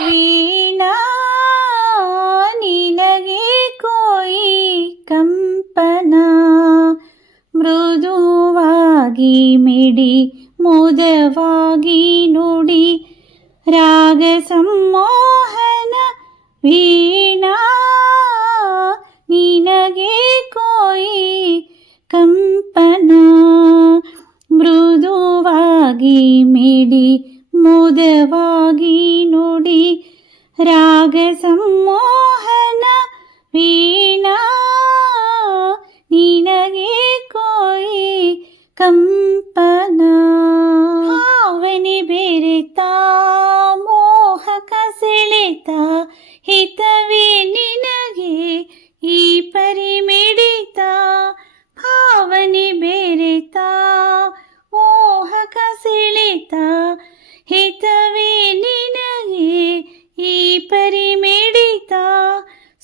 ವೀಣಾ ನಿನಗೆ ಕೋಯಿ ಕಂಪನ ಮೃದುವಾಗಿ ಮಿಡಿ ಮುದವಾಗಿ ನುಡಿ ರಾಗ ಸಮ್ಮೋಹನ ವೀಣಾ ನಿನಗೆ ಕೋಯಿ ಕಂಪನ ಮೃದುವಾಗಿ ಮಿಡಿ ಮುದವಾಗಿ ನುಡಿ ರಾಗ ಸಮ್ಮೋಹನ ವೀಣಾ ನಿನಗೆ ಕೋಯಿ ಕಂಪನ ಭಾವನೆ ಬೆರೆತ ಹಿತವೇ ನಿನಗೆ ಈ ಪರಿಮಿಡಿತ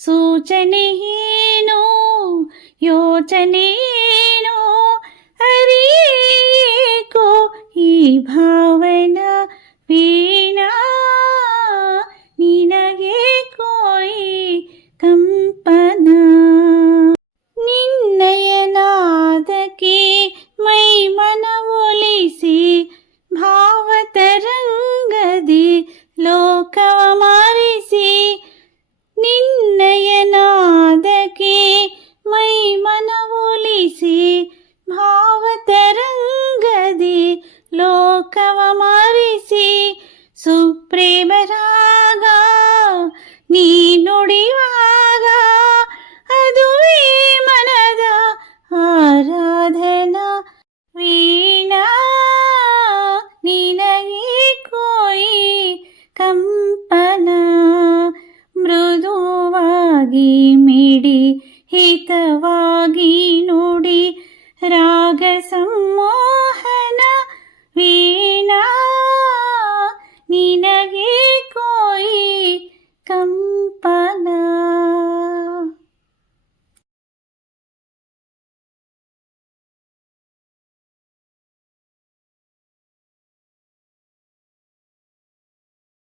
ಸೂಚನೆ ಏನು ಯೋಚನೆ ಏನು ಅರಿಯೇಕೋ ಈ ಭಾವನ ಮನವೊಲಿಸಿ ಭಾವತರಂಗದಿ ಲೋಕವ ಮಾರಿಸಿ ಸುಪ್ರೇಮ ರಾಗ ನೀ ನುಡಿವಾಗ ಅದುವೇ ಮನದ ಆರಾಧನಾ ವೀಣಾ ನಿನಗೆ ಕೋಯಿ ಕಂಪನ ಮೃದುವಾಗಿ ಮಿಡಿ हितो रागसम्मा